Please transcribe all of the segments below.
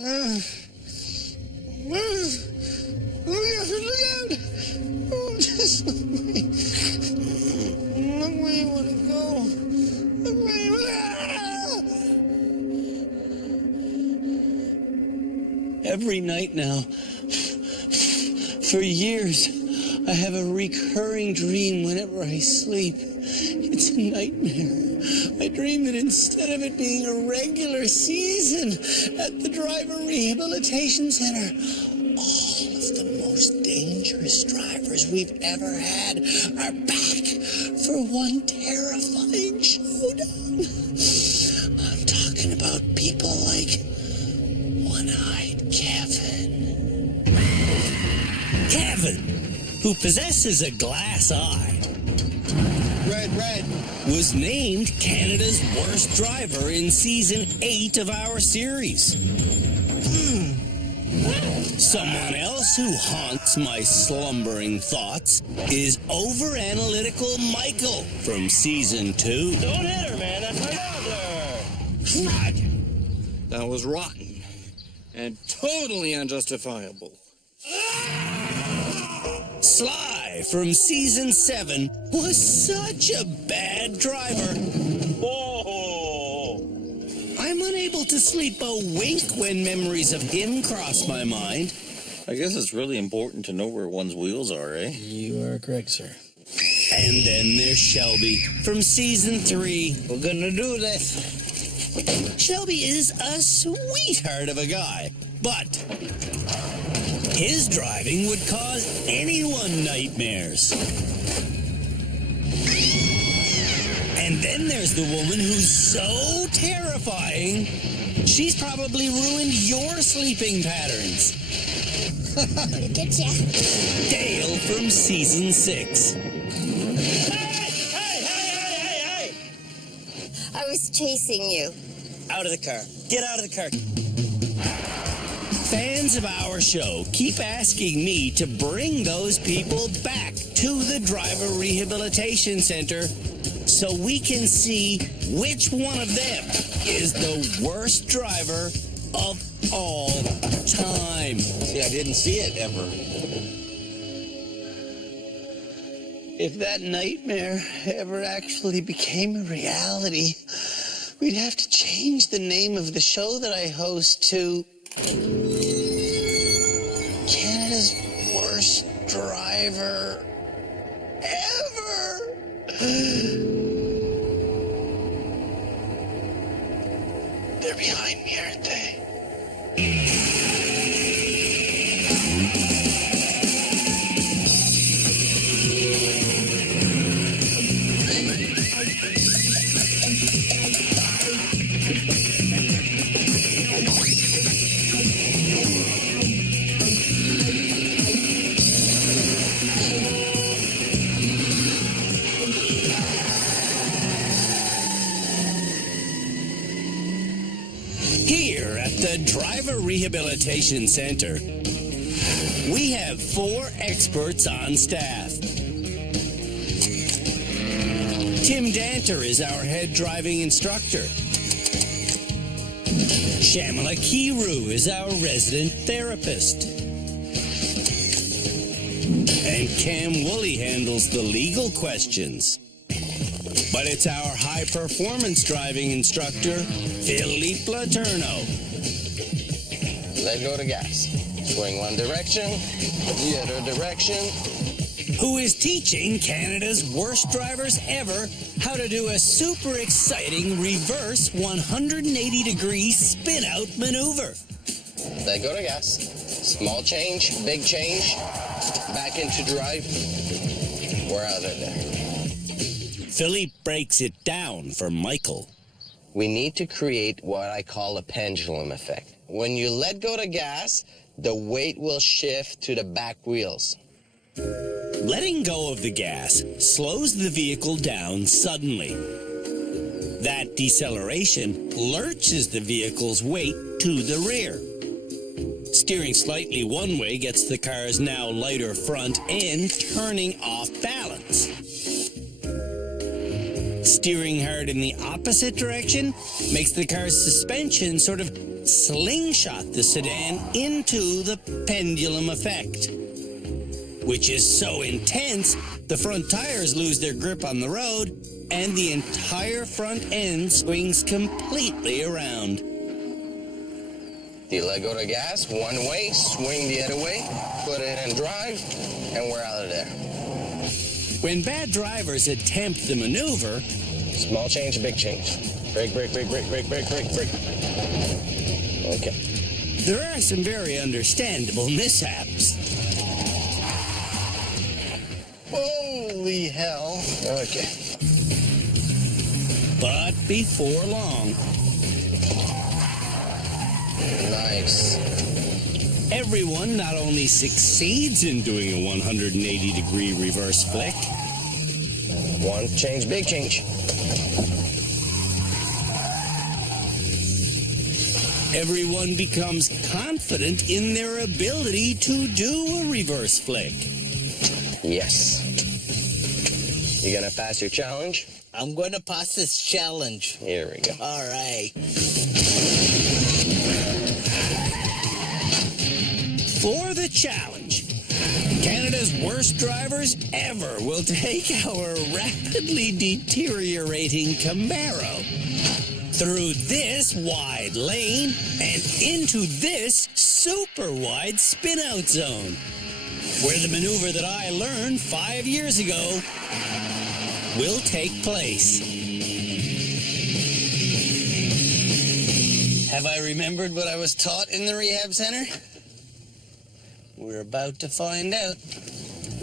Look out! Oh, just look away. Look where you want to go. Look where you Every night now, for years, I have a recurring dream whenever I sleep. It's a nightmare. I dream that instead of it being a regular season at the Driver Rehabilitation Center, all of the most dangerous drivers we've ever had are back for one terrifying showdown. I'm talking about people like One-Eyed Kevin. Kevin, who possesses a glass eye, Red. was named Canada's worst driver in Season 8 of our series. Someone else who haunts my slumbering thoughts is over-analytical Michael from Season 2. Don't hit her, man. That's my mother. That was rotten and totally unjustifiable. Sly from Season 7 was such a bad driver. Oh! I'm unable to sleep a wink when memories of him cross my mind. I guess it's really important to know where one's wheels are, eh? You are correct, sir. And then there's Shelby from Season 3. We're gonna do this. Shelby is a sweetheart of a guy, but his driving would cause anyone nightmares. And then there's the woman who's so terrifying, she's probably ruined your sleeping patterns. Get ya. Dale from Season 6. Hey! I was chasing you. Out of the car. Get out of the car. Fans of our show keep asking me to bring those people back to the Driver Rehabilitation Center so we can see which one of them is the worst driver of all time. See, I didn't see it ever. If that nightmare ever actually became a reality, we'd have to change the name of the show that I host to Canada's Worst Driver Ever. They're behind me, aren't they? Here at the Driver Rehabilitation Center, we have 4 experts on staff. Tim Danter is our head driving instructor. Shamala Kiru is our resident therapist. And Cam Woolley handles the legal questions. But it's our high-performance driving instructor, Philippe Laterno. Let go of the gas. Swing one direction, the other direction. Who is teaching Canada's worst drivers ever how to do a super exciting reverse 180-degree spin-out maneuver. Let go of the gas. Small change, big change. Back into drive. We're out of there. Philippe breaks it down for Michael. We need to create what I call a pendulum effect. When you let go of the gas, the weight will shift to the back wheels. Letting go of the gas slows the vehicle down suddenly. That deceleration lurches the vehicle's weight to the rear. Steering slightly one way gets the car's now lighter front end turning off balance. Steering hard in the opposite direction makes the car's suspension sort of slingshot the sedan into the pendulum effect, which is so intense the front tires lose their grip on the road and the entire front end swings completely around. You let go of the gas, one way, swing the other way, put it in drive, and we're out of there. When bad drivers attempt the maneuver, Small change, big change. Brake, brake, brake, brake, brake, brake, brake, brake. Okay. there are some very understandable mishaps. Holy hell. Okay. But before long, Nice. everyone not only succeeds in doing a 180-degree reverse flick, One change, big change. everyone becomes confident in their ability to do a reverse flick. Yes. You gonna pass your challenge? I'm going to pass this challenge. Here we go. All right. For the challenge, Canada's worst drivers ever will take our rapidly deteriorating Camaro through this wide lane and into this super wide spin-out zone, where the maneuver that I learned 5 years ago will take place. Have I remembered what I was taught in the rehab center? We're about to find out.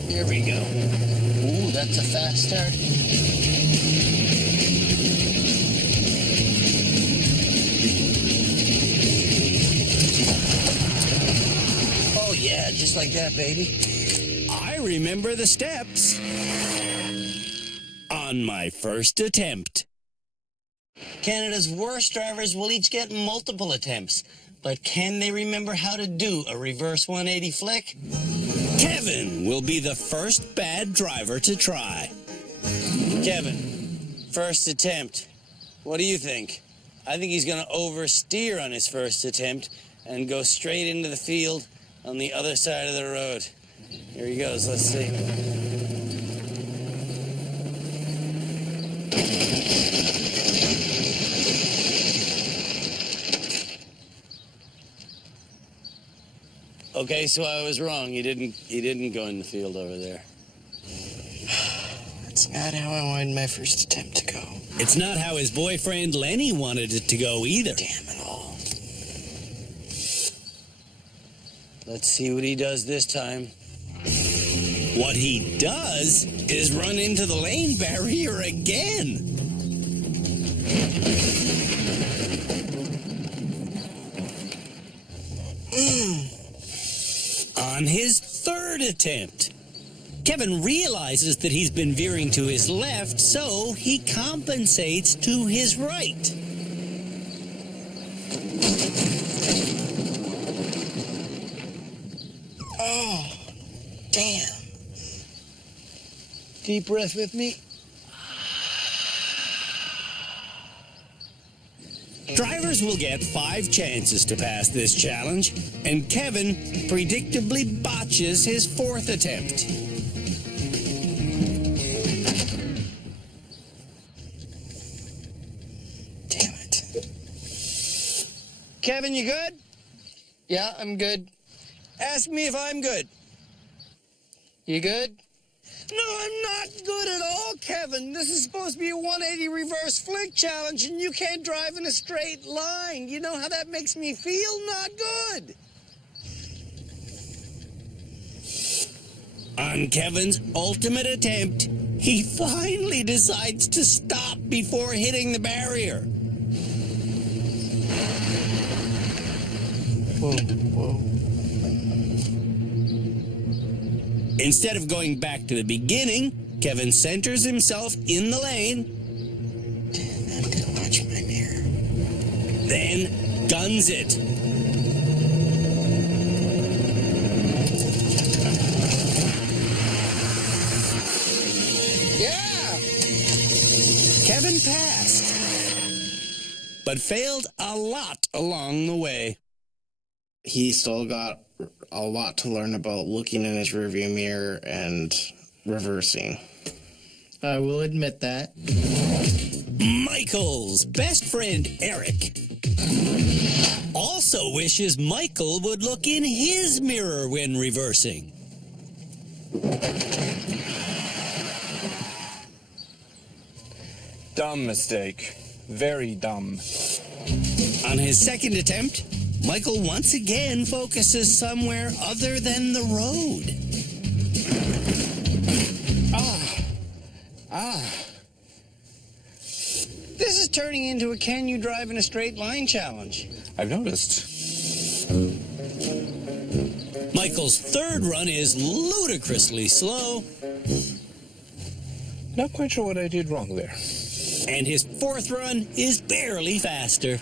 Here we go. Ooh, that's a fast start. Oh yeah, just like that, baby. I remember the steps. On my first attempt. Canada's worst drivers will each get multiple attempts, but can they remember how to do a reverse 180 flick? Kevin will be the first bad driver to try. Kevin, first attempt. What do you think? I think he's going to oversteer on his first attempt and go straight into the field on the other side of the road. Here he goes. Let's see. Okay, so I was wrong. He didn't go in the field over there. That's not how I wanted my first attempt to go. It's not how his boyfriend Lenny wanted it to go either. Damn it all. Let's see what he does this time. What he does is run into the lane barrier again. On his third attempt, Kevin realizes that he's been veering to his left, so he compensates to his right. Oh, damn. Deep breath with me. Drivers will get 5 chances to pass this challenge, and Kevin predictably botches his 4th attempt. Damn it. Kevin, you good? Yeah, I'm good. Ask me if I'm good. You good? No, I'm not good at all, Kevin. This is supposed to be a 180 reverse flick challenge, and you can't drive in a straight line. You know how that makes me feel? Not good. On Kevin's ultimate attempt, he finally decides to stop before hitting the barrier. Whoa. Instead of going back to the beginning, Kevin centers himself in the lane. I'm gonna watch my mirror. Then guns it. Yeah! Kevin passed, but failed a lot along the way. He still got a lot to learn about looking in his rearview mirror and reversing. I will admit that. Michael's best friend, Eric, also wishes Michael would look in his mirror when reversing. Dumb mistake. Very dumb. On his second attempt, Michael once again focuses somewhere other than the road. This is turning into a can you drive in a straight line challenge. I've noticed. Michael's third run is ludicrously slow, Not quite sure what I did wrong there. and his fourth run is barely faster.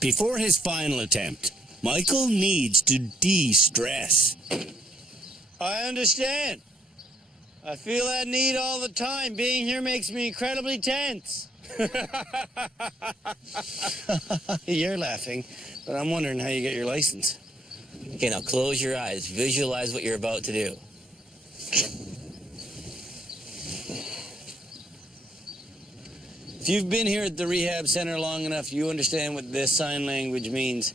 Before his final attempt, Michael needs to de-stress. I understand. I feel that need all the time. Being here makes me incredibly tense. You're laughing, but I'm wondering how you get your license. Okay, now close your eyes. Visualize what you're about to do. If you've been here at the rehab center long enough, you understand what this sign language means.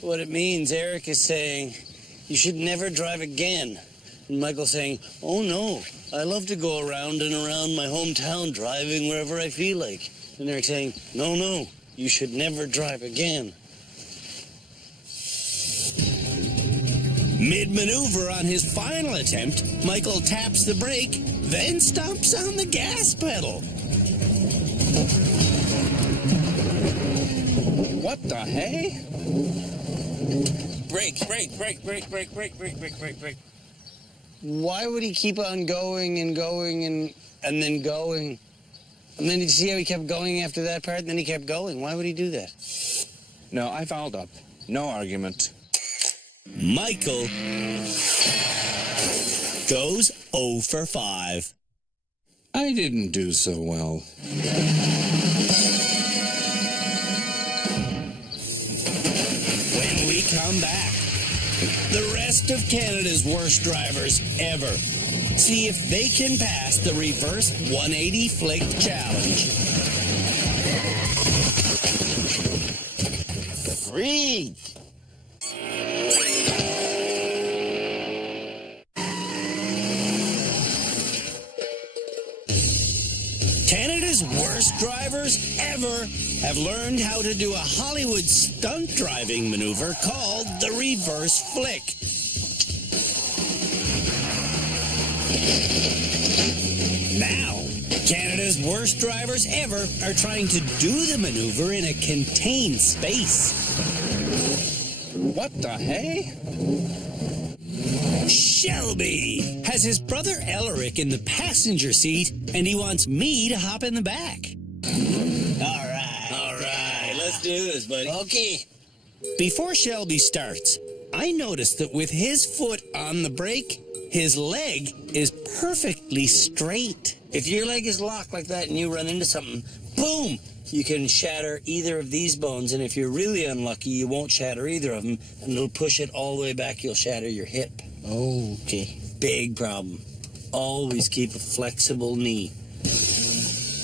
What it means, Eric is saying, you should never drive again. And Michael's saying, oh no, I love to go around and around my hometown driving wherever I feel like. And Eric's saying, no, you should never drive again. Mid-maneuver on his final attempt, Michael taps the brake, then stomps on the gas pedal. What the hey? Brake. Why would he keep on going and then going? And then you see how he kept going after that part, and then he kept going. Why would he do that? No, I fouled up. No argument. Michael goes 0 for 5. I didn't do so well. When we come back, the rest of Canada's worst drivers ever. See if they can pass the reverse 180 flick challenge. Freak! Canada's worst drivers ever have learned how to do a Hollywood stunt driving maneuver called the reverse flick. Now, Canada's worst drivers ever are trying to do the maneuver in a contained space. What the hey? Shelby has his brother Elric in the passenger seat, and he wants me to hop in the back. All right, let's do this, buddy. Okay. Before Shelby starts, I noticed that with his foot on the brake, his leg is perfectly straight. If your leg is locked like that and you run into something, boom, you can shatter either of these bones. And if you're really unlucky, you won't shatter either of them, and it'll push it all the way back. You'll shatter your hip. Okay. Big problem. Always keep a flexible knee.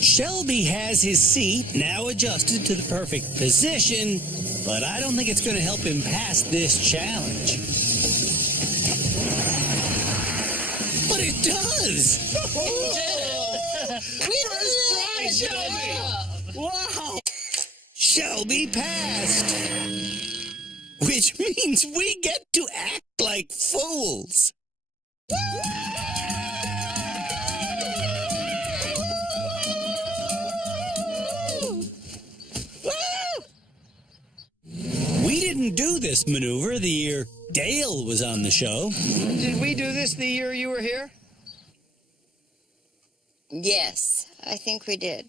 Shelby has his seat now adjusted to the perfect position, but I don't think it's going to help him pass this challenge. But it does! First try, Shelby! Wow! Shelby passed! Which means we get to act like fools. We didn't do this maneuver the year Dale was on the show. Did we do this the year you were here? Yes, I think we did.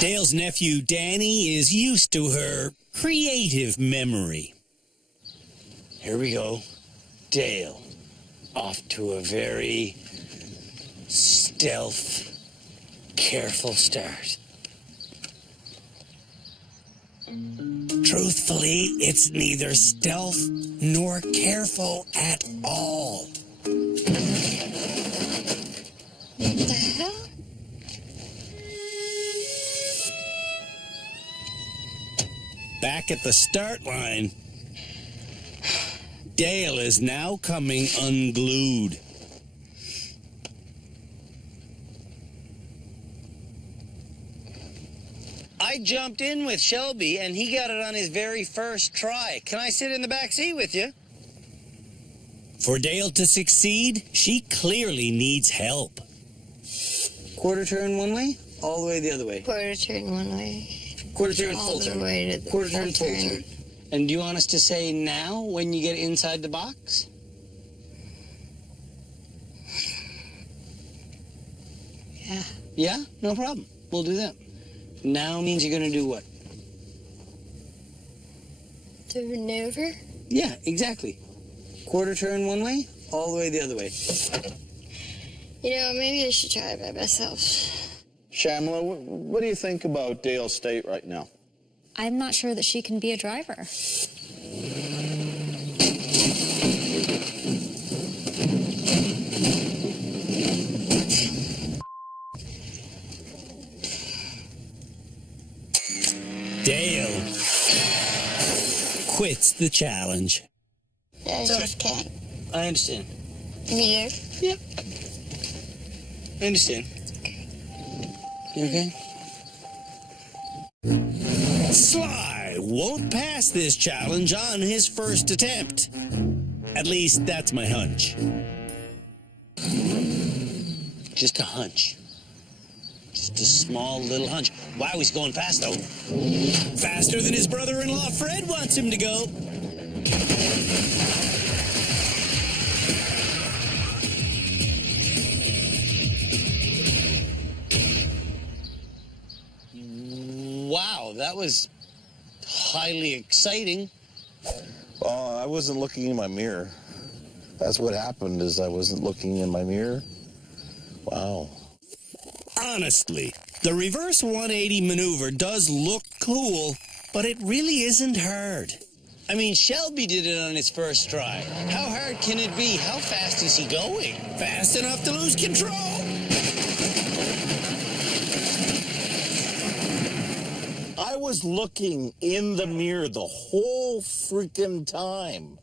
Dale's nephew Danny is used to her creative memory. Here we go. Dale, off to a very stealth, careful start. Truthfully, it's neither stealth nor careful at all. What the hell? Back at the start line, Dale is now coming unglued. I jumped in with Shelby, and he got it on his very first try. Can I sit in the back seat with you? For Dale to succeed, she clearly needs help. Quarter turn one way, all the way the other way. Quarter turn one way. Quarter turn All full the turn. way to the Quarter turn full full turn. turn. And do you want us to say now when you get inside the box? Yeah. Yeah, no problem. We'll do that. Now means you're going to do what? The maneuver? Yeah, exactly. Quarter turn one way, all the way the other way. You know, maybe I should try it by myself. Shamla, what do you think about Dale's state right now? I'm not sure that she can be a driver. Dale quits the challenge. I just can't. I understand. You? Yeah. I understand. You okay? Sly won't pass this challenge on his first attempt. At least that's my hunch. Just a hunch. Just a small little hunch. Wow, he's going fast though. Faster than his brother-in-law Fred wants him to go. Wow, that was highly exciting. Well, I wasn't looking in my mirror. That's what happened, is I wasn't looking in my mirror. Wow. Honestly, the reverse 180 maneuver does look cool, but it really isn't hard. I mean, Shelby did it on his first try. How hard can it be? How fast is he going? Fast enough to lose control. I was looking in the mirror the whole freaking time.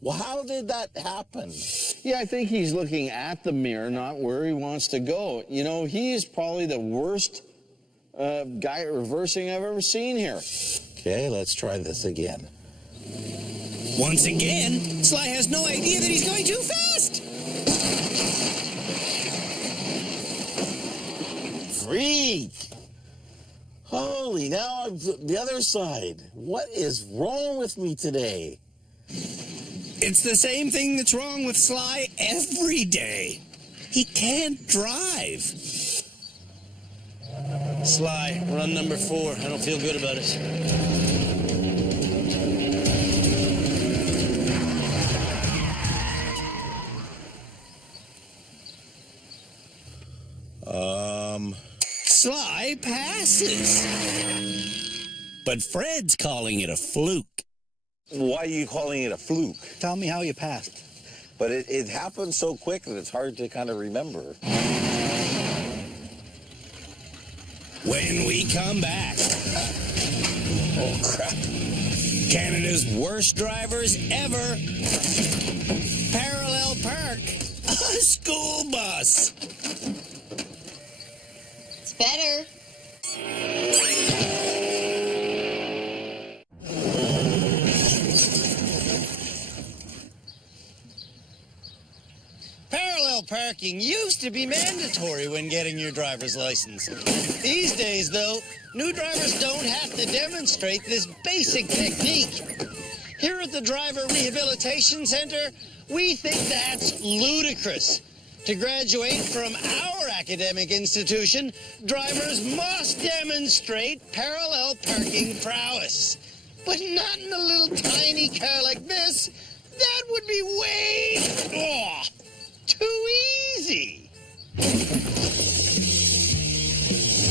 Well, how did that happen? Yeah, I think he's looking at the mirror, not where he wants to go. You know, he is probably the worst guy at reversing I've ever seen here. Okay, let's try this again. Once again, Sly has no idea that he's going too fast. Freak! Holy, now I'm the other side. What is wrong with me today? It's the same thing that's wrong with Sly every day. He can't drive. Sly, run number 4. I don't feel good about it. Sly passes. But Fred's calling it a fluke. Why are you calling it a fluke? Tell me how you passed. But it happened so quick that it's hard to kind of remember. When we come back, Oh, crap. Canada's worst drivers ever. Parallel park a school bus. It's better. Parallel parking used to be mandatory when getting your driver's license. These days, though, new drivers don't have to demonstrate this basic technique. Here at the Driver Rehabilitation Center, we think that's ludicrous. To graduate from our academic institution, drivers must demonstrate parallel parking prowess. But not in a little tiny car like this. That would be way too easy.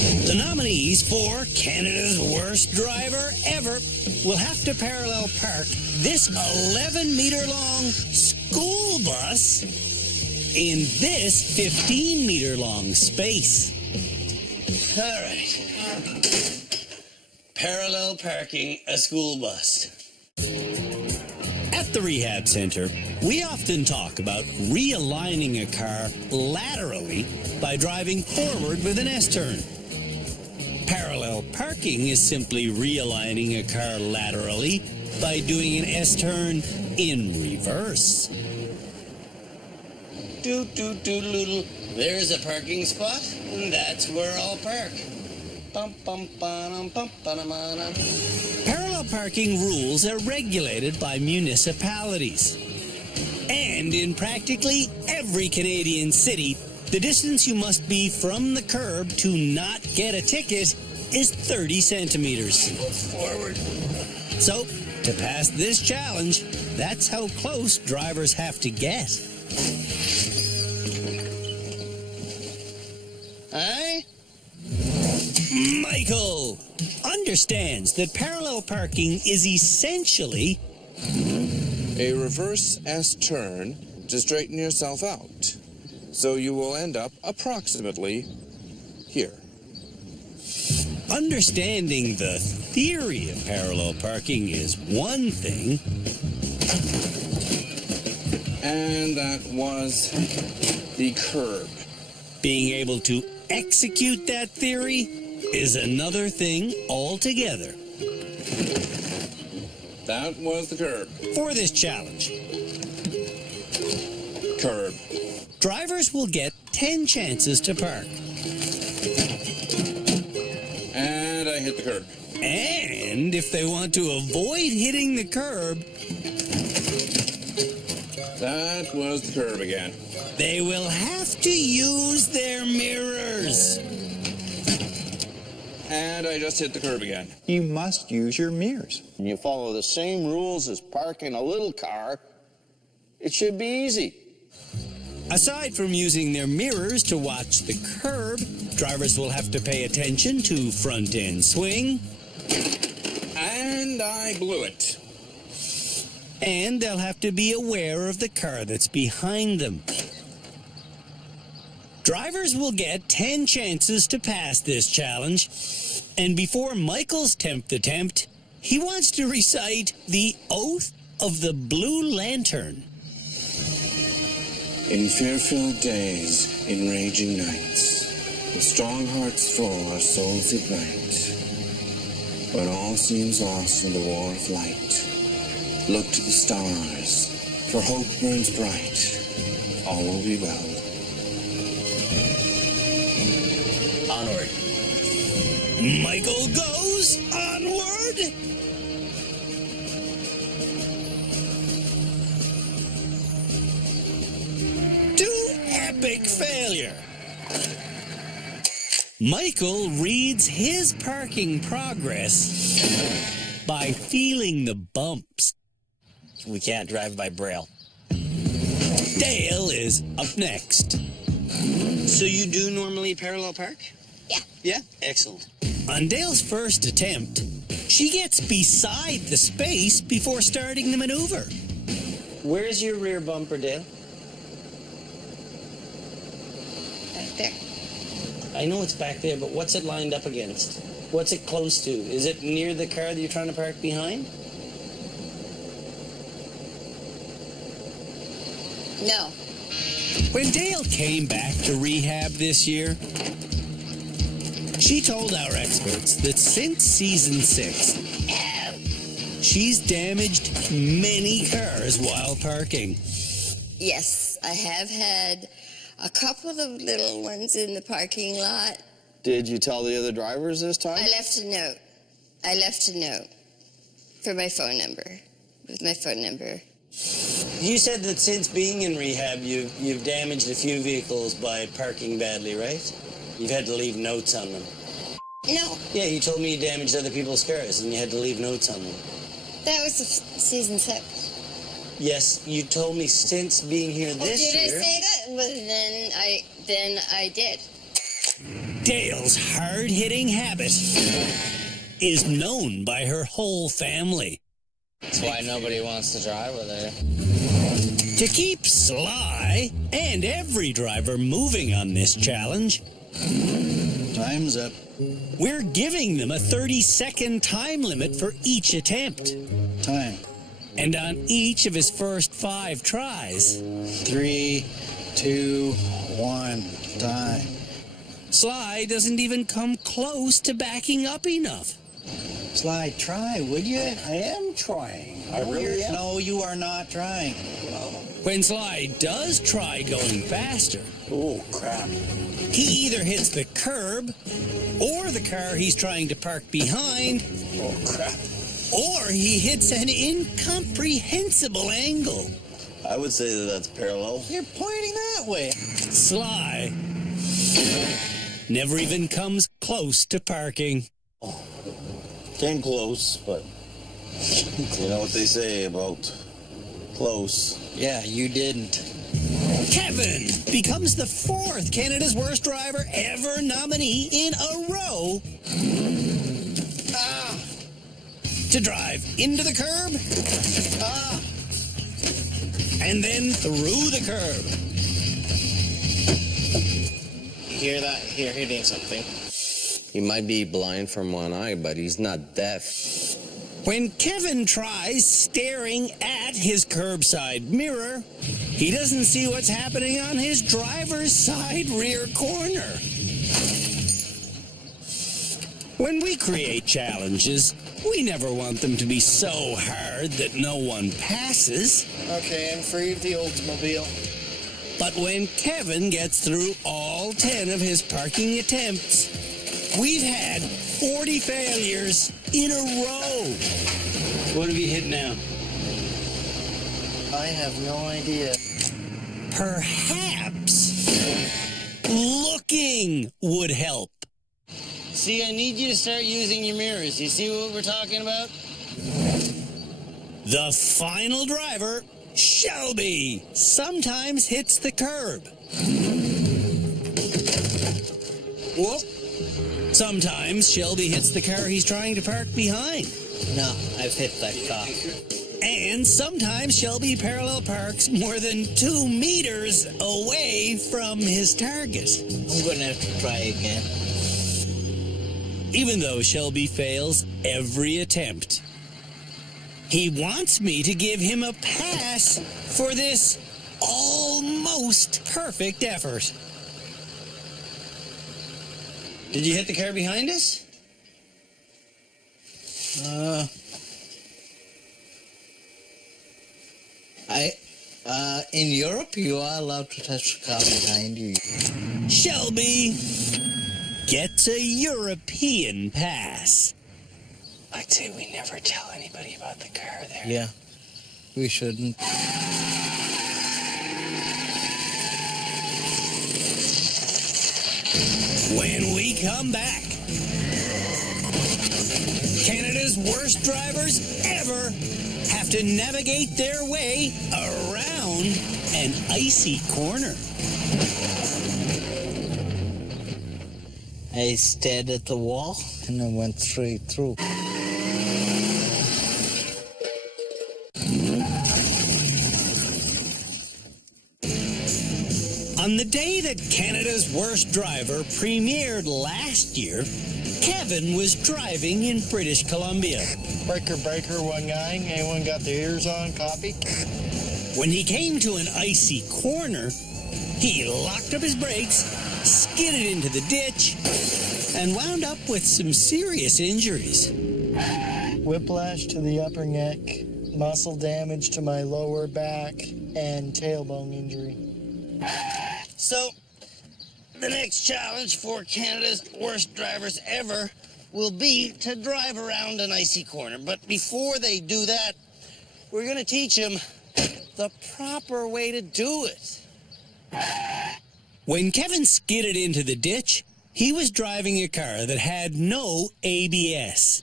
The nominees for Canada's worst driver ever will have to parallel park this 11-meter-long school bus in this 15-meter-long space. All right. Parallel parking a school bus. At the rehab center, we often talk about realigning a car laterally by driving forward with an S-turn. Parallel parking is simply realigning a car laterally by doing an S-turn in reverse. Doodle. There's a parking spot, and that's where I'll park. Parallel parking rules are regulated by municipalities. And in practically every Canadian city, the distance you must be from the curb to not get a ticket is 30 centimeters. Forward. So, to pass this challenge, that's how close drivers have to get. Aye? Michael understands that parallel parking is essentially A reverse S-turn to straighten yourself out. So you will end up approximately here. understanding the theory of parallel parking is one thing. And that was the curb. Being able to execute that theory is another thing altogether. That was the curb. For this challenge, Curb. drivers will get 10 chances to park. And I hit the curb. And if they want to avoid hitting the curb, That was the curb again. they will have to use their mirrors. And I just hit the curb again. You must use your mirrors. You follow the same rules as parking a little car, it should be easy. Aside from using their mirrors to watch the curb, drivers will have to pay attention to front end swing. And I blew it. And they'll have to be aware of the car that's behind them. Drivers will get 10 chances to pass this challenge. And before Michael's 10th attempt, he wants to recite the Oath of the Blue Lantern. In fear-filled days, in raging nights, with strong hearts full, our souls ignite. When all seems lost in the war of light, look to the stars, for hope burns bright. All will be well. Onward. Michael goes onward. To epic failure. Michael reads his parking progress by feeling the bumps. We can't drive by Braille. Dale is up next. So you do normally parallel park? Yeah. Yeah? Excellent. On Dale's first attempt, she gets beside the space before starting the maneuver. Where's your rear bumper, Dale? Right there. I know it's back there, but what's it lined up against? What's it close to? Is it near the car that you're trying to park behind? No. When Dale came back to rehab this year, she told our experts that since season 6, she's damaged many cars while parking. Yes, I have had a couple of little ones in the parking lot. Did you tell the other drivers this time? I left a note. I left a note for my phone number, with my phone number. You said that since being in rehab, you've damaged a few vehicles by parking badly, right? You've had to leave notes on them. No, Yeah, you told me you damaged other people's cars and you had to leave notes on them. that was season 6. Yes, you told me since being here this Did year. I say that? Well, then I did. Dale's hard-hitting habit is known by her whole family. That's why nobody wants to drive with her. To keep Sly and every driver moving on this challenge, Time's up. we're giving them a 30-second time limit for each attempt. Time. And on each of his first 5 tries, 3, 2, 1. Time. Sly doesn't even come close to backing up enough. Sly, try, would you? I am trying. I No, really am. No, you are not trying. When Sly does try going faster, Oh, crap. he either hits the curb or the car he's trying to park behind, Oh, crap. or he hits an incomprehensible angle. I would say that that's parallel. You're pointing that way. Sly never even comes close to parking. Came close, but you know what they say about close. Yeah, you didn't. Kevin becomes the 4th Canada's Worst Driver Ever nominee in a row to drive into the curb and then through the curb. You hear that? You're hitting something. He might be blind from one eye, but he's not deaf. When Kevin tries staring at his curbside mirror, he doesn't see what's happening on his driver's side rear corner. When we create challenges, we never want them to be so hard that no one passes. Okay, I'm free of the Oldsmobile. But when Kevin gets through all 10 of his parking attempts, we've had 40 failures in a row. What have you hit now? I have no idea. Perhaps looking would help. See, I need you to start using your mirrors. You see what we're talking about? The final driver, Shelby, sometimes hits the curb. Whoop. Sometimes Shelby hits the car he's trying to park behind. No, I've hit that car. And sometimes Shelby parallel parks more than 2 meters away from his target. I'm going to have to try again. Even though Shelby fails every attempt, he wants me to give him a pass for this almost perfect effort. Did you hit the car behind us? In Europe, you are allowed to touch the car behind you. Shelby gets a European pass. I'd say we never tell anybody about the car there. Yeah, we shouldn't. When we come back, Canada's worst drivers ever have to navigate their way around an icy corner. I stared at the wall and I went straight through. On the day that Canada's Worst Driver premiered last year, Kevin was driving in British Columbia. Breaker, breaker, one guy. Anyone got their ears on? Copy. When he came to an icy corner, he locked up his brakes, skidded into the ditch, and wound up with some serious injuries. Whiplash to the upper neck, muscle damage to my lower back, and tailbone injury. So, the next challenge for Canada's worst drivers ever will be to drive around an icy corner. But before they do that, we're going to teach them the proper way to do it. When Kevin skidded into the ditch, he was driving a car that had no ABS.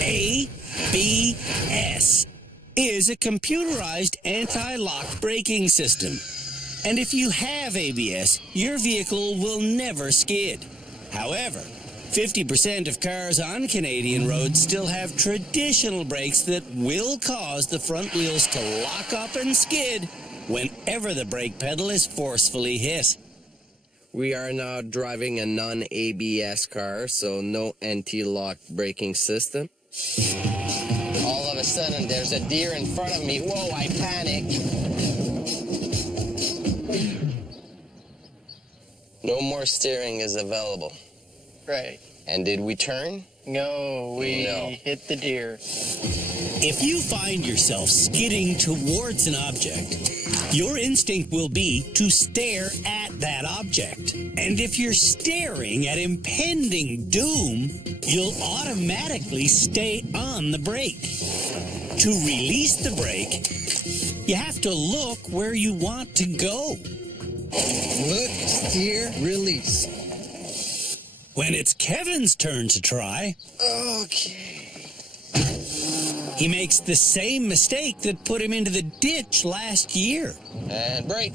ABS is a computerized anti-lock braking system. And if you have ABS, your vehicle will never skid. However, 50% of cars on Canadian roads still have traditional brakes that will cause the front wheels to lock up and skid whenever the brake pedal is forcefully hit. We are now driving a non-ABS car, so no anti-lock braking system. All of a sudden, there's a deer in front of me. Whoa, I panicked. No more steering is available. Right. And did we turn? No, we hit the deer. If you find yourself skidding towards an object, your instinct will be to stare at that object. And if you're staring at impending doom, you'll automatically stay on the brake. To release the brake, you have to look where you want to go. Look, steer, release. When it's Kevin's turn to try, Okay. he makes the same mistake that put him into the ditch last year. And brake.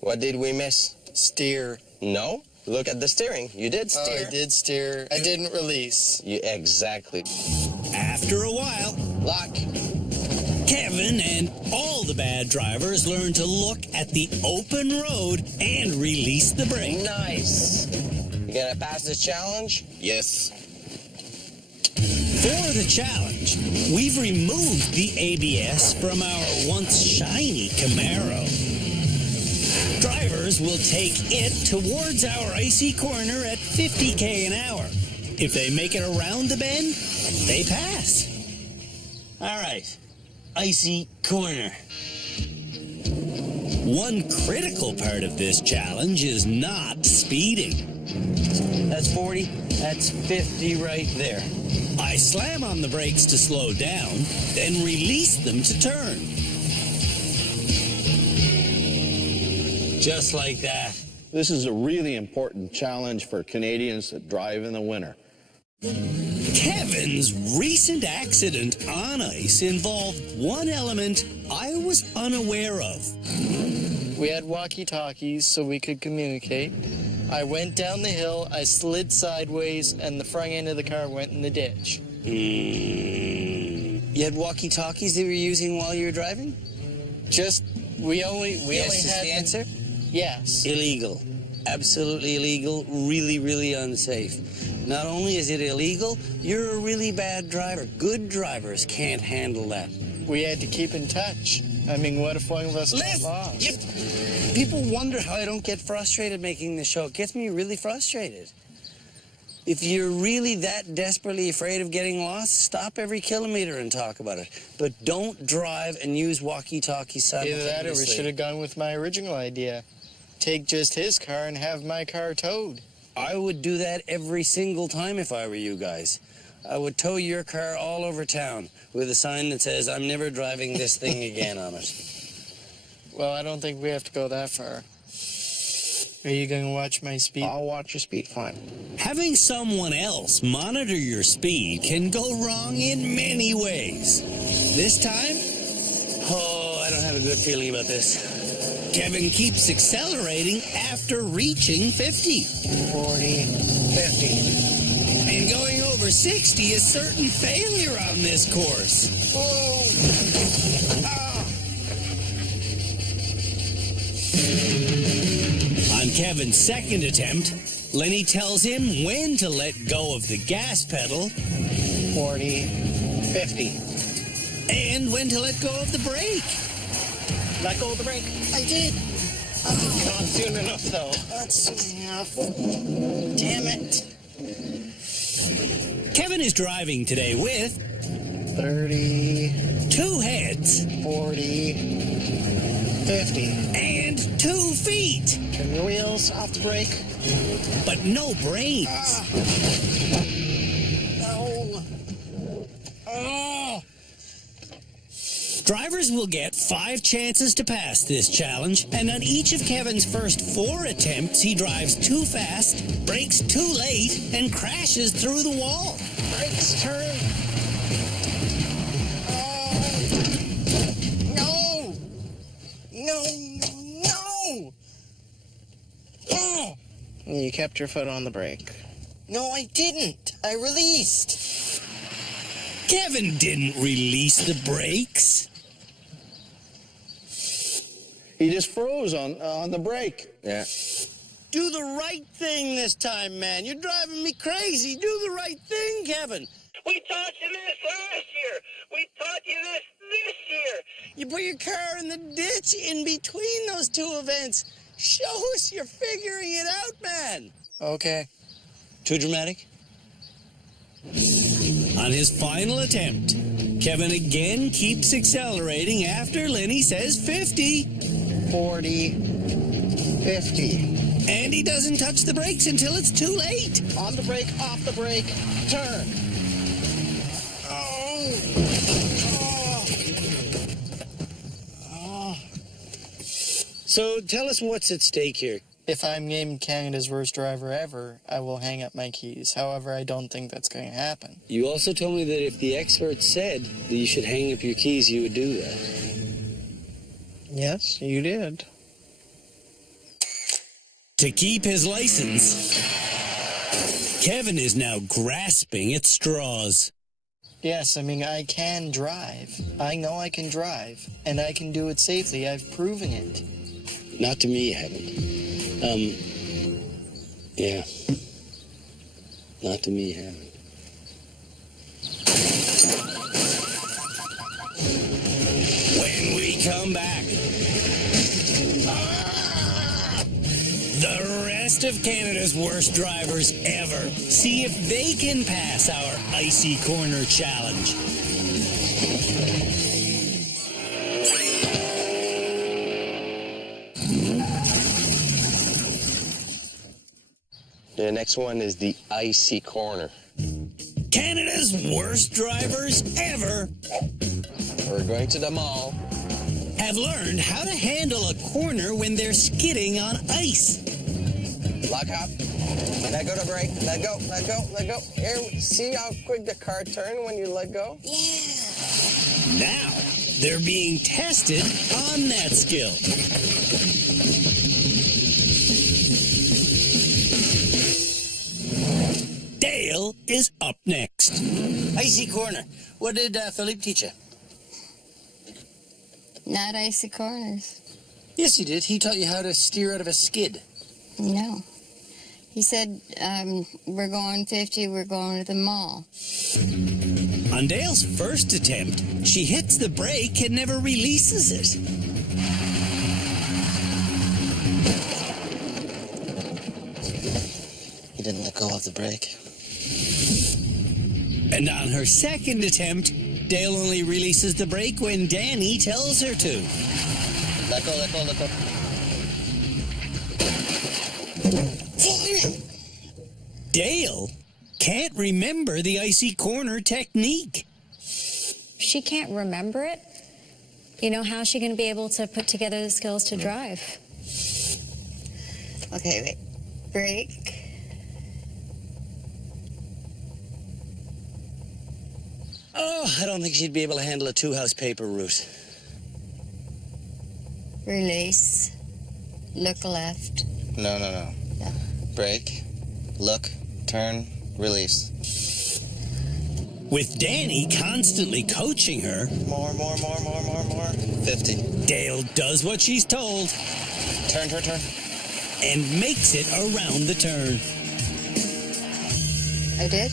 What did we miss? Steer. No. Look at the steering. You did steer. I did steer. I didn't release. You exactly. After a while, Lock. Kevin and all the bad drivers learn to look at the open road and release the brake. Nice. You gonna pass this challenge? Yes. For the challenge, we've removed the ABS from our once shiny Camaro. Drivers will take it towards our icy corner at 50k an hour. If they make it around the bend, they pass. All right, icy corner. One critical part of this challenge is not speeding. That's 40, that's 50 right there. I slam on the brakes to slow down, then release them to turn. Just like that. This is a really important challenge for Canadians that drive in the winter. Kevin's recent accident on ice involved one element I was unaware of. We had walkie-talkies so we could communicate. I went down the hill, I slid sideways, and the front end of the car went in the ditch. You had walkie-talkies that you were using while you were driving? We only had the answer? Yes. Illegal. Absolutely illegal. Really, really unsafe. Not only is it illegal, you're a really bad driver. Good drivers can't handle that. We had to keep in touch. I mean, what if one of us got lost? People wonder how I don't get frustrated making the show. It gets me really frustrated. If you're really that desperately afraid of getting lost, stop every kilometer and talk about it. But don't drive and use walkie-talkies simultaneously. Either that or we should have gone with my original idea. Take just his car and have my car towed. I would do that every single time if I were you guys. I would tow your car all over town with a sign that says, "I'm never driving this thing again" on it. Well, I don't think we have to go that far. Are you going to watch my speed? I'll watch your speed, fine. Having someone else monitor your speed can go wrong in many ways. This time, I don't have a good feeling about this. Kevin keeps accelerating after reaching 50. 40, 50. And going over 60 is certain failure on this course. On Kevin's second attempt, Lenny tells him when to let go of the gas pedal 40, 50. and when to let go of the brake. Let go of the brake. I did. Not soon enough, though. Not soon enough. Damn it. Kevin is driving today with 30, 2 heads 40, 50. and 2 feet, Turn your wheels off the brake. but no brains. No. Drivers will get 5 chances to pass this challenge, and on each of Kevin's first 4 attempts, he drives too fast, brakes too late, and crashes through the wall. Brakes turn. You kept your foot on the brake. No, I didn't. I released. Kevin didn't release the brakes. He just froze on the brake. Yeah. Do the right thing this time, man. You're driving me crazy. Do the right thing, Kevin. We taught you this last year. We taught you this year. You put your car in the ditch in between those two events. Show us you're figuring it out, man. Okay. Too dramatic? On his final attempt, Kevin again keeps accelerating after Lenny says 50. 40, 50. And he doesn't touch the brakes until it's too late. On the brake, off the brake, turn. So tell us what's at stake here. If I'm named Canada's worst driver ever, I will hang up my keys. However, I don't think that's going to happen. You also told me that if the expert said that you should hang up your keys, you would do that. Yes, you did. To keep his license, Kevin is now grasping at straws. Yes, I mean, I can drive. I know I can drive, and I can do it safely. I've proven it. Not to me, you haven't. Yeah. Not to me, you haven't. When we come back, the rest of Canada's worst drivers ever. See if they can pass our icy corner challenge. The next one is the icy corner. Canada's worst drivers ever We're going to the mall. have learned how to handle a corner when they're skidding on ice. Lock up. Let go the brake. Let go, let go, let go. Here, see how quick the car turned when you let go? Yeah. Now they're being tested on that skill. Dale is up next. Icy corner. What did Philippe teach you? Not icy corners. Yes, he did. He taught you how to steer out of a skid. No. He said, we're going 50, we're going to the mall. On Dale's first attempt, she hits the brake and never releases it. He didn't let go of the brake. And on her second attempt, Dale only releases the brake when Danny tells her to. Let go, let go, let go. Dale can't remember the icy corner technique. She can't remember it. You know, how's she going to be able to put together the skills to drive? Okay, wait. Brake. Oh, I don't think she'd be able to handle a two-house paper route. Release. Look left. No, no, no. No. Brake. Look. Turn. Release. With Danny constantly coaching her, More. 50. Dale does what she's told Turn. and makes it around the turn. I did?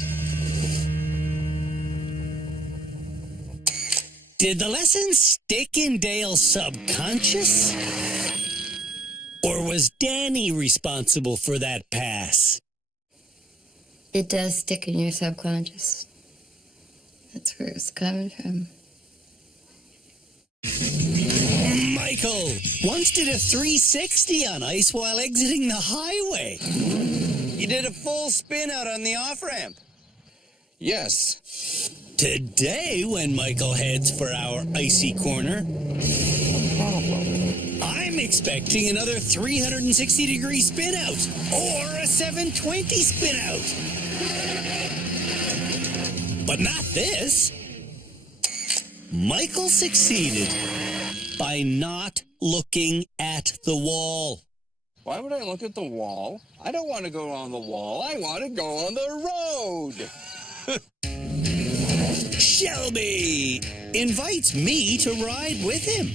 Did the lesson stick in Dale's subconscious? Or was Danny responsible for that pass? It does stick in your subconscious. That's where it's coming from. Michael once did a 360 on ice while exiting the highway. You did a full spin out on the off-ramp. Yes. Today, when Michael heads for our icy corner, I'm expecting another 360-degree spin out or a 720 spin out. But not this. Michael succeeded by not looking at the wall. Why would I look at the wall? I don't want to go on the wall. I want to go on the road. Shelby invites me to ride with him.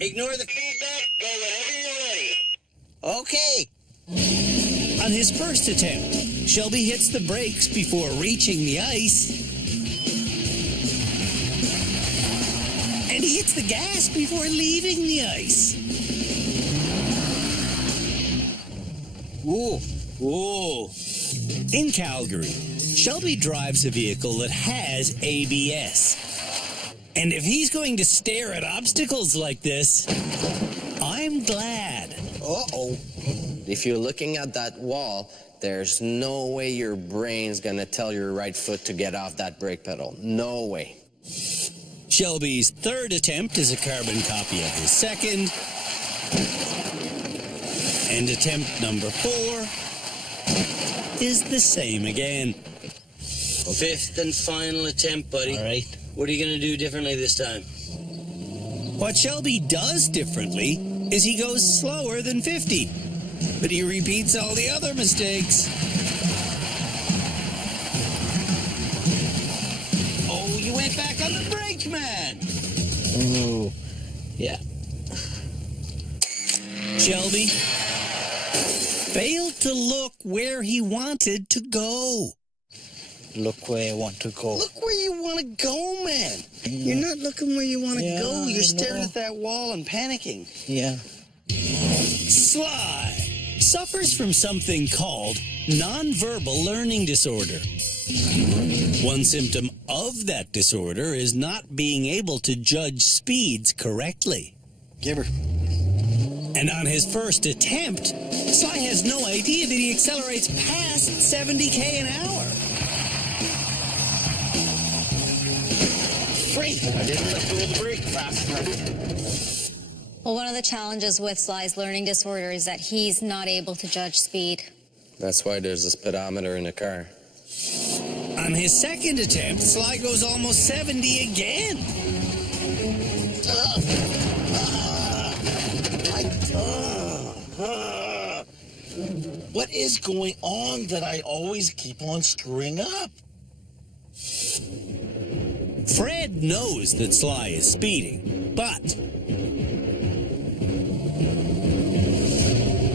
Ignore the feedback. Go whenever you're ready. Okay. On his first attempt, Shelby hits the brakes before reaching the ice. And he hits the gas before leaving the ice. Whoa. In Calgary, Shelby drives a vehicle that has ABS. And if he's going to stare at obstacles like this, I'm glad. Uh-oh. If you're looking at that wall, there's no way your brain's gonna tell your right foot to get off that brake pedal. No way. Shelby's third attempt is a carbon copy of his second. And attempt number 4 is the same again. Fifth and final attempt, buddy. All right. What are you going to do differently this time? What Shelby does differently is he goes slower than 50, but he repeats all the other mistakes. Oh, you went back on the brake, man. Oh, yeah. Shelby failed to look where he wanted to go. Look where I want to go. Look where you want to go, man. You're not looking where you want to go. You're staring at that wall and panicking. Yeah. Sly suffers from something called nonverbal learning disorder. One symptom of that disorder is not being able to judge speeds correctly. Give her. And on his first attempt, Sly has no idea that he accelerates past 70k an hour. Great. I didn't let go of the brake fast enough. Well, one of the challenges with Sly's learning disorder is that he's not able to judge speed. That's why there's a speedometer in the car. On his second attempt, Sly goes almost 70 again. What is going on that I always keep on screwing up? Fred knows that Sly is speeding, but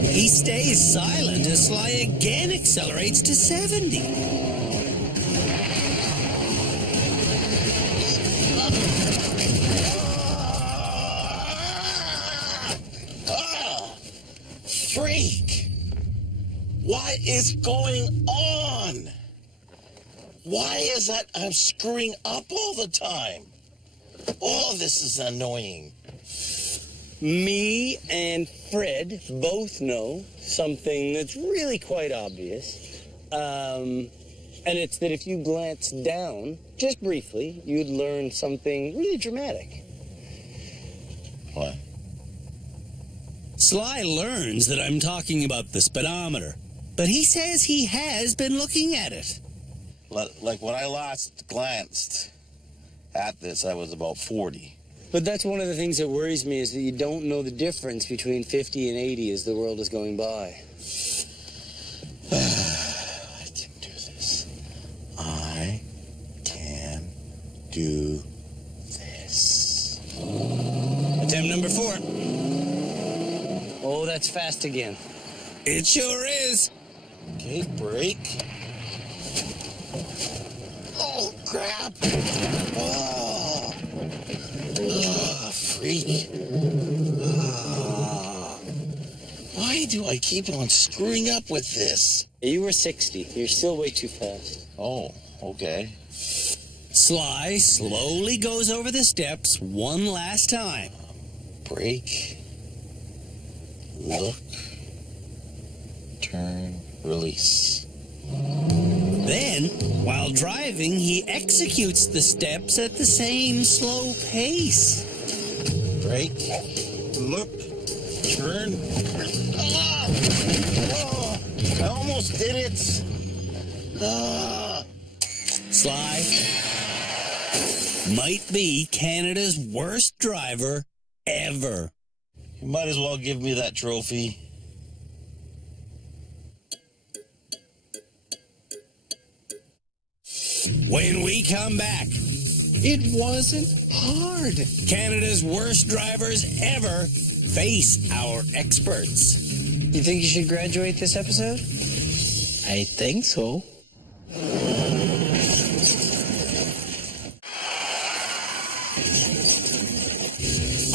he stays silent as Sly again accelerates to 70. Freak! What is going on? Why is that I'm screwing up all the time? All this is annoying. Me and Fred both know something that's really quite obvious. And it's that if you glance down, just briefly, you'd learn something really dramatic. What? Sly learns that I'm talking about the speedometer, but he says he has been looking at it. Like when I last glanced at this, I was about 40. But that's one of the things that worries me, is that you don't know the difference between 50 and 80 as the world is going by. I can do this. I can do this. Attempt number 4. Oh, that's fast again. It sure is. Okay, brake. Oh, crap. Oh, freak. Why do I keep on screwing up with this? You were 60. You're still way too fast. Oh, okay. Sly slowly goes over the steps one last time. Brake. Look. Turn. Release. Then, while driving, he executes the steps at the same slow pace. Brake. Look. Turn. Ah! Oh, I almost did it. Ah. Sly might be Canada's worst driver ever. You might as well give me that trophy. When we come back, It wasn't hard. Canada's worst drivers ever face our experts. You think you should graduate this episode? I think so.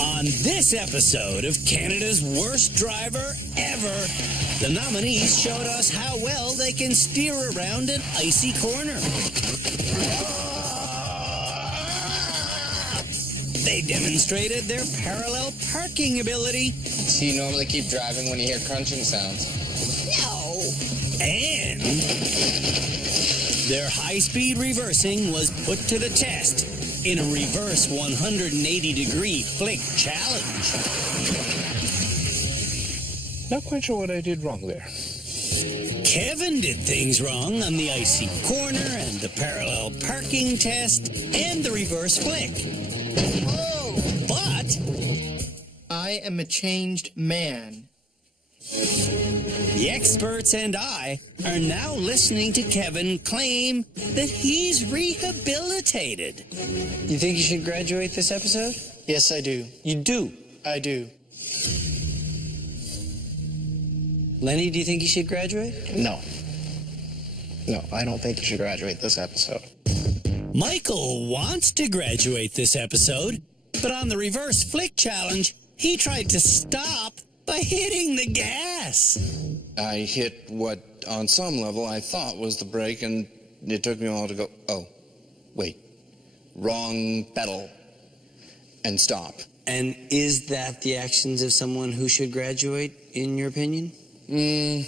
On this episode of Canada's Worst Driver Ever, the nominees showed us how well they can steer around an icy corner. They demonstrated their parallel parking ability. So you normally keep driving when you hear crunching sounds? No. And their high-speed reversing was put to the test in a reverse 180-degree flick challenge. Not quite sure what I did wrong there. Kevin did things wrong on the icy corner and the parallel parking test and the reverse flick. But I am a changed man. the experts and I are now listening to Kevin claim that he's rehabilitated. You think you should graduate this episode? Yes, I do. You do. I do. Lenny, do you think you should graduate? No. No, I don't think you should graduate this episode. Michael wants to graduate this episode, but on the reverse flick challenge, he tried to stop by hitting the gas. I hit what, on some level, I thought was the brake, and it took me a while to go, oh, wait, wrong pedal, and stop. And is that the actions of someone who should graduate, in your opinion? To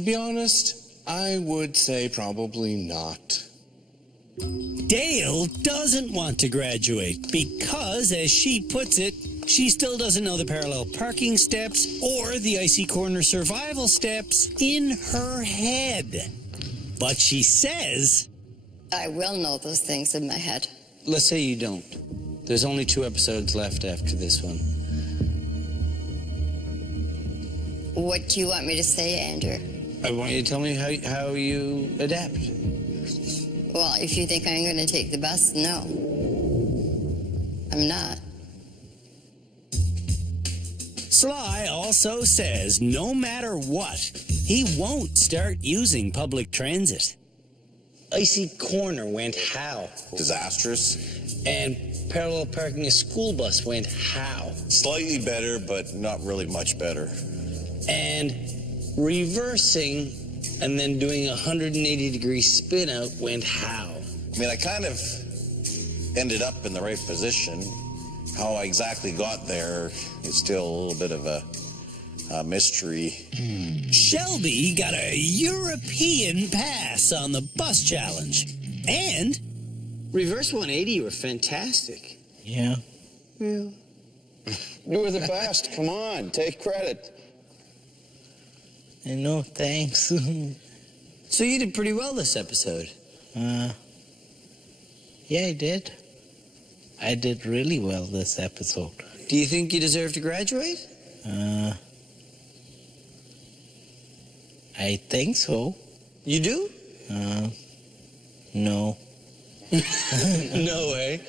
be honest, I would say probably not. Dale doesn't want to graduate because, as she puts it, she still doesn't know the parallel parking steps or the icy corner survival steps in her head. But she says, I will know those things in my head. Let's say you don't. There's only 2 episodes left after this one. What do you want me to say, Andrew? I want you to tell me how you adapt. Well, if you think I'm going to take the bus, no. I'm not. Sly also says no matter what, he won't start using public transit. Icy corner went how? Disastrous? And parallel parking a school bus went how? Slightly better, but not really much better. And reversing and then doing a 180-degree spin out went how? I mean, I kind of ended up in the right position. How I exactly got there is still a little bit of a mystery. Shelby got a European pass on the bus challenge. And Reverse 180 were fantastic. Yeah. You were the best. Come on, take credit. I know, thanks. So you did pretty well this episode. Yeah, I did. I did really well this episode. Do you think you deserve to graduate? I think so. You do? No. No way.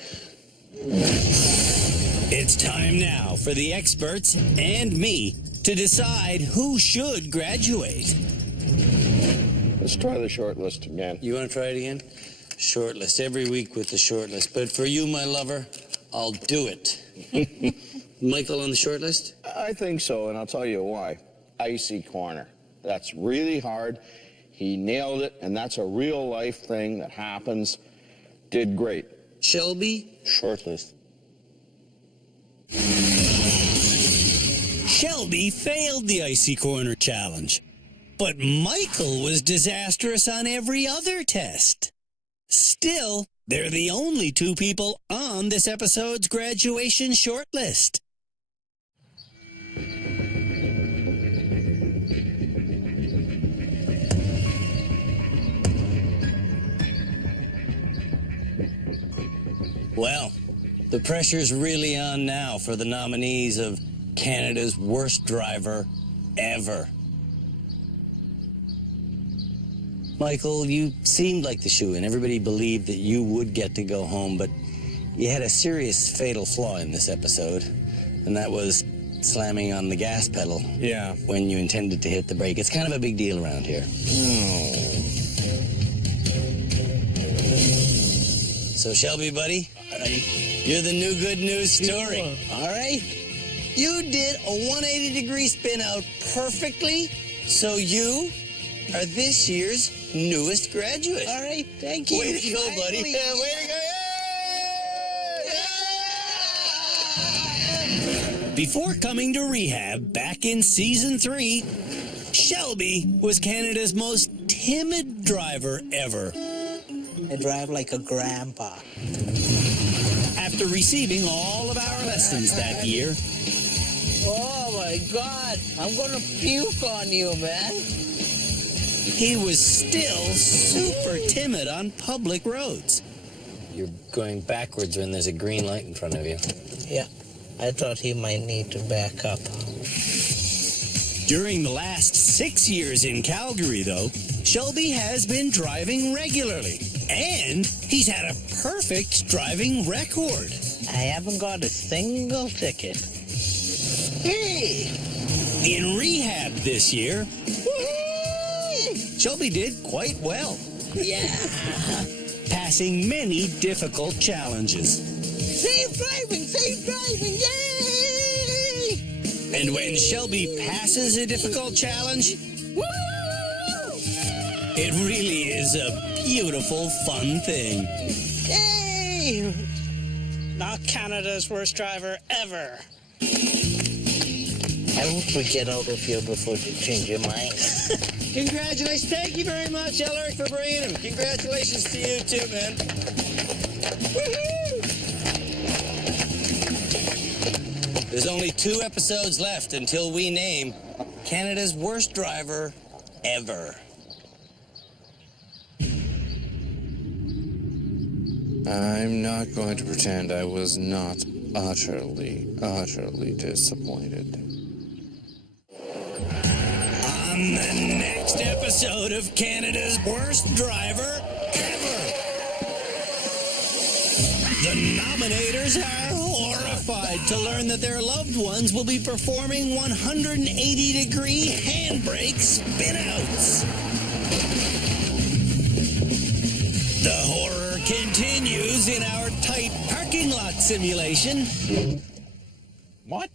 it's time now for the experts and me to decide who should graduate. Let's try the short list again. You want to try it again? Short list, every week with the short list. But for you, my lover, I'll do it. Michael on the short list? I think so, and I'll tell you why. Icy corner. That's really hard. He nailed it, and that's a real life thing that happens. Did great. Shelby? Short list. Shelby failed the icy corner challenge, but Michael was disastrous on every other test. Still, they're the only 2 people on this episode's graduation shortlist. Well, The pressure's really on now for the nominees of Canada's worst driver ever. Michael, you seemed like the shoo-in. Everybody believed that you would get to go home, but you had a serious fatal flaw in this episode, and that was slamming on the gas pedal. Yeah. When you intended to hit the brake. It's kind of a big deal around here. So, Shelby, buddy, you're the new good news story. All right? You did a 180-degree spin out perfectly, so you are this year's newest graduate. All right, thank you. Way to go, buddy. Yeah, way to go. Yeah! Before coming to rehab back in season 3, Shelby was Canada's most timid driver ever. I drive like a grandpa. After receiving all of our lessons that year, Oh my God, I'm gonna puke on you, man. he was still super timid on public roads. You're going backwards when there's a green light in front of you. Yeah, I thought he might need to back up. During the last 6 years in Calgary, though, Shelby has been driving regularly. And he's had a perfect driving record. I haven't got a single ticket. Hey! In rehab this year, Shelby did quite well. Yeah. Passing many difficult challenges. Safe driving, yay! And when Shelby passes a difficult challenge, it really is a beautiful, fun thing. Yay! Not Canada's worst driver ever. I hope we get out of here before you change your mind. Congratulations. Thank you very much, Elric, for bringing him. Congratulations to you, too, man. Woohoo! There's only 2 episodes left until we name Canada's worst driver ever. I'm not going to pretend I was not utterly disappointed. On the next episode of Canada's worst driver ever, the nominators are horrified to learn that their loved ones will be performing 180-degree handbrake spinouts. The horror continues in our tight parking lot simulation. What?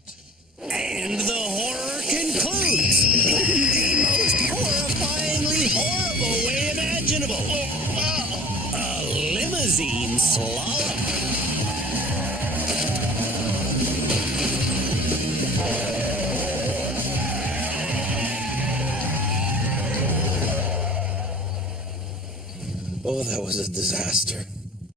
And the horror concludes the most horrifyingly horrible way imaginable. A limousine slalom. Oh, that was a disaster.